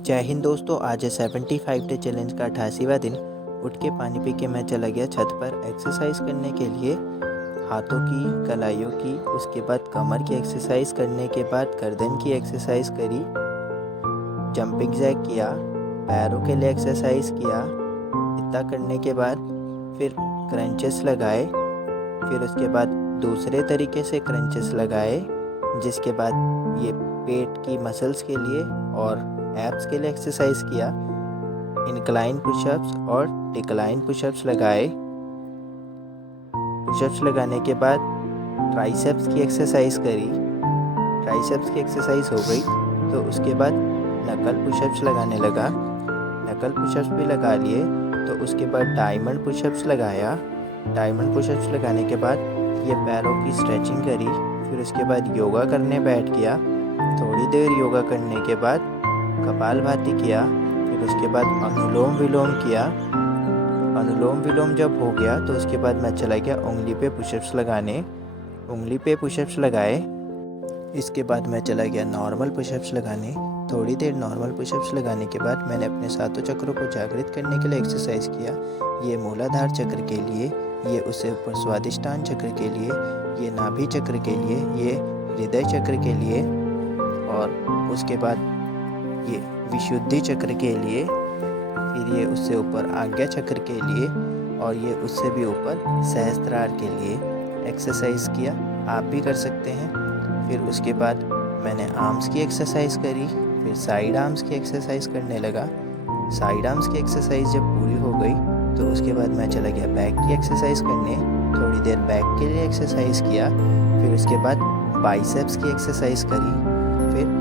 जय हिंद दोस्तों। आज है 75 डे चैलेंज का 88वां दिन। उठ के पानी पी के मैं चला गया छत पर एक्सरसाइज करने के लिए। हाथों की, कलाइयों की, उसके बाद कमर की एक्सरसाइज करने के बाद गर्दन की एक्सरसाइज करी, जंपिंग जैक किया, पैरों के लिए एक्सरसाइज किया। इतना करने के बाद फिर क्रंचेस लगाए, फिर उसके बाद दूसरे तरीके से क्रंचेस लगाए, जिसके बाद ये पेट की मसल्स के लिए और एब्स के लिए एक्सरसाइज किया। इंक्लाइन पुशअप्स और डिक्लाइन पुशअप्स लगाए। पुशअप्स लगाने के बाद ट्राइसेप्स की एक्सरसाइज करी। ट्राइसेप्स की एक्सरसाइज हो गई तो उसके बाद नकल पुशअप्स लगाने लगा। नकल पुशअप्स भी लगा लिए तो उसके बाद डायमंड पुशअप्स लगाया। डायमंड पुशअप्स लगाने के बाद ये पैरों की स्ट्रेचिंग करी। फिर उसके बाद योगा करने बैठ गया। थोड़ी देर योगा करने के बाद कपालभाति किया। फिर उसके बाद अनुलोम विलोम किया। अनुलोम विलोम जब हो गया तो उसके बाद मैं चला गया उंगली पे पुशअप्स लगाने। उंगली पे पुशअप्स लगाए। इसके बाद मैं चला गया नॉर्मल पुशअप्स लगाने। थोड़ी देर नॉर्मल पुशअप्स लगाने के बाद मैंने अपने सातों चक्रों को जागृत करने के लिए एक्सरसाइज किया। ये मूलाधार चक्र के लिए, ये उससे ऊपर स्वादिष्टान चक्र के लिए, ये नाभि चक्र के लिए, ये हृदय चक्र के लिए, और उसके बाद ये विशुद्धि चक्र के लिए, फिर ये उससे ऊपर आज्ञा चक्र के लिए, और ये उससे भी ऊपर सहस्त्रार के लिए एक्सरसाइज किया। आप भी कर सकते हैं। फिर उसके बाद मैंने आर्म्स की एक्सरसाइज करी। फिर साइड आर्म्स की एक्सरसाइज करने लगा। साइड आर्म्स की एक्सरसाइज जब पूरी हो गई तो उसके बाद मैं चला गया बैक की एक्सरसाइज करने। थोड़ी देर बैक के लिए एक्सरसाइज किया। फिर उसके बाद बाइसेप्स की एक्सरसाइज करी। फिर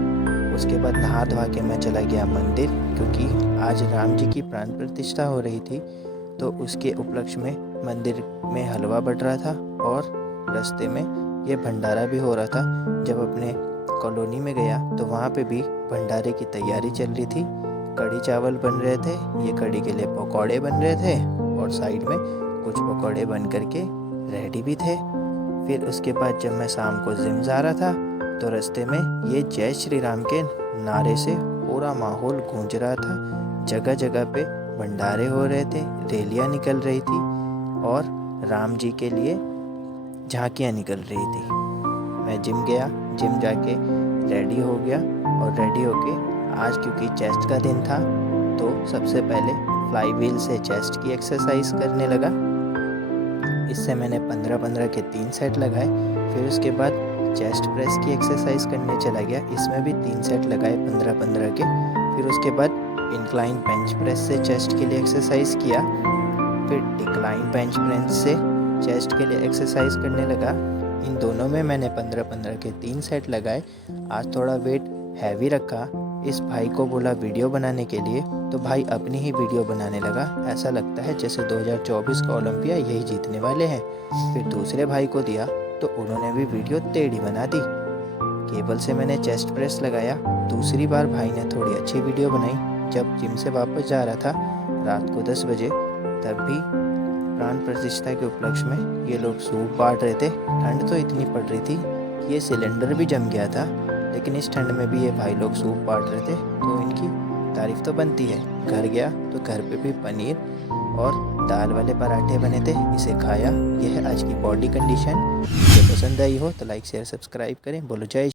उसके बाद नहा धोवा के मैं चला गया मंदिर, क्योंकि आज राम जी की प्राण प्रतिष्ठा हो रही थी। तो उसके उपलक्ष्य में मंदिर में हलवा बट रहा था और रास्ते में ये भंडारा भी हो रहा था। जब अपने कॉलोनी में गया तो वहाँ पे भी भंडारे की तैयारी चल रही थी। कढ़ी चावल बन रहे थे, ये कढ़ी के लिए पकौड़े बन रहे थे, और साइड में कुछ पकौड़े बन करके रेडी भी थे। फिर उसके बाद जब मैं शाम को जिम जा रहा था तो रास्ते में ये जय श्री राम के नारे से पूरा माहौल गूंज रहा था। जगह जगह पे भंडारे हो रहे थे, रैलियाँ निकल रही थी और राम जी के लिए झांकियाँ निकल रही थी। मैं जिम गया, जिम जाके रेडी हो गया, और रेडी होके आज क्योंकि चेस्ट का दिन था तो सबसे पहले फ्लाई व्हील से चेस्ट की एक्सरसाइज करने लगा। इससे मैंने 15-15 के 3 सेट लगाए। फिर उसके बाद चेस्ट प्रेस की एक्सरसाइज करने चला गया। इसमें भी 3 सेट लगाए 15-15 के। फिर उसके बाद इंक्लाइन बेंच प्रेस से चेस्ट के लिए एक्सरसाइज किया। फिर डिक्लाइन बेंच प्रेस से चेस्ट के लिए एक्सरसाइज करने लगा। इन दोनों में मैंने 15-15 के 3 सेट लगाए। आज थोड़ा वेट हैवी रखा। इस भाई को बोला वीडियो बनाने के लिए, तो भाई अपनी ही वीडियो बनाने लगा। ऐसा लगता है जैसे 2024 का ओलंपिया यही जीतने वाले हैं। फिर दूसरे भाई को दिया तो उन्होंने भी वीडियो टेढ़ी बना दी। केबल से मैंने चेस्ट प्रेस लगाया। दूसरी बार भाई ने थोड़ी अच्छी वीडियो बनाई। जब जिम से वापस जा रहा था रात को 10 बजे, तब भी प्राण प्रतिष्ठा के उपलक्ष्य में ये लोग सूप बांट रहे थे। ठंड तो इतनी पड़ रही थी कि ये सिलेंडर भी जम गया था, लेकिन इस ठंड में भी ये भाई लोग सूप बांट रहे थे, तो इनकी तारीफ तो बनती है। घर गया तो घर पे भी पनीर और दाल वाले पराठे बने थे, इसे खाया। यह है आज की बॉडी कंडीशन। जो पसंद आई हो तो लाइक शेयर सब्सक्राइब करें। बोलो जय।